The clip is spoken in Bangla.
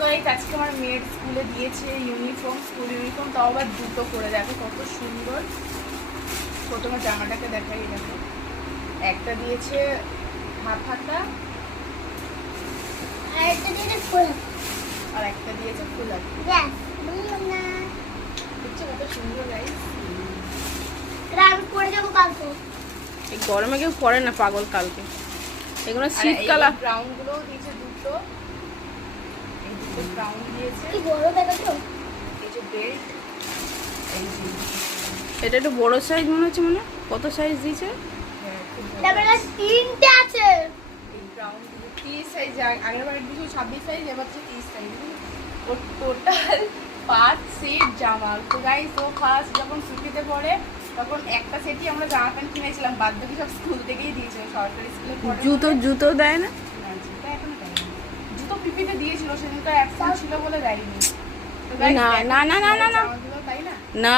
গাইস আজকে আমার মেয়ের স্কুলে দিয়েছে ইউনিফর্ম, স্কুল ইউনিফর্ম, তাও আবার দুটো করে। দেখো কত সুন্দর। প্রথমে জামাটাকে দেখাই, দেখো একটা দিয়েছে হাফ হাতা আর একটা দিয়েছে ফুল আর একটা দিয়েছে ফুল হাতা। দেখছো কত সুন্দর গাইস। আমি পরে যাবো কালকে। এই গরমে কেউ পরে না পাগল কালকে। এগুলো আর শীতকাল। এই ব্রাউন গুলোও দিয়েছে দুটো, এই দুটো ব্রাউন দিয়েছে। কি বড় দেখাচ্ছো? এই যে বেল্ট, এই যে এটা একটু বড় সাইজ মনে হচ্ছে। মনে কত সাইজ দিয়েছে? হ্যাঁ, খুব বড়। তারপরে তিনটে আছে। এই ব্রাউন গুলো 30 সাইজ, আগের বার দিয়েছিল 26 সাইজ, এবার হচ্ছে 30 সাইজ। ওর টোটাল 5 সেট জামা। তো গাইস ও ফার্স্ট যখন ছুটিতে পড়ে তখন একটা সেটই আমরা জামা প্যান্ট কিনেছিলাম, বাদ বাকি সব স্কুল থেকেই দিয়েছে। সরকারি স্কুলে পড়ে। জুতো দেয় না? না, জুতো এখনো দেয়নি। জুতো পিপিতে দিয়েছিল, সেদিন তো অ্যাবসেন্ট ছিল বলে দেয়নি। তো guys, না, দেখো না, না, না, না, না। জামাগুলো, তাই না? না।